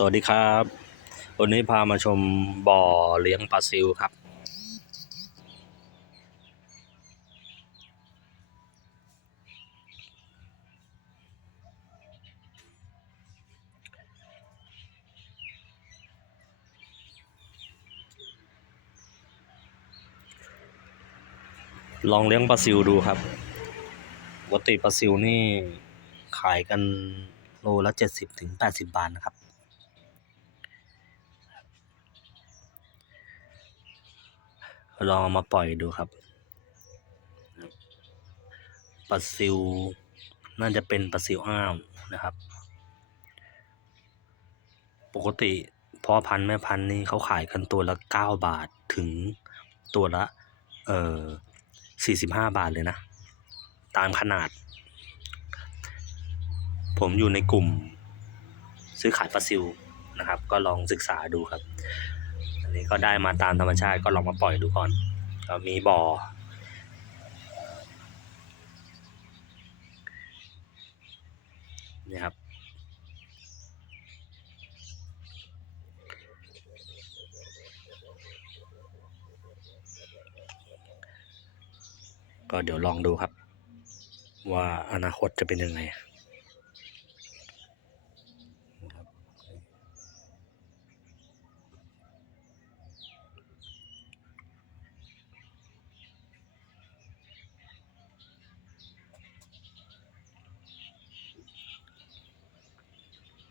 สวัสดีครับ วันนี้พามาชมบ่อเลี้ยงปลาซิวครับ ลองเลี้ยงปลาซิวดูครับปกติปลาซิวนี่ขายกันโลละเจ็ดสิบถึงแปดสิบบาทนะครับ ลองเอามาปล่อยดูครับปลาซิวน่าจะเป็นปลาซิวอ้าวนะครับ ปกติพ่อพันธุ์แม่พันธุ์นี่เขาขายกันตัวละเก้าบาทถึงตัวละเอ่อสี่สิบห้าบาทเลยนะ ตามขนาด ผมอยู่ในกลุ่มซื้อขายปลาซิวนะครับ ก็ลองศึกษาดูครับ อันนี้ก็ได้มาตามธรรมชาติก็ลองมาปล่อยดูก่อนก็มีบ่อ นี่ครับ ก็เดี๋ยวลองดูครับ ว่าอนาคตจะเป็นยังไง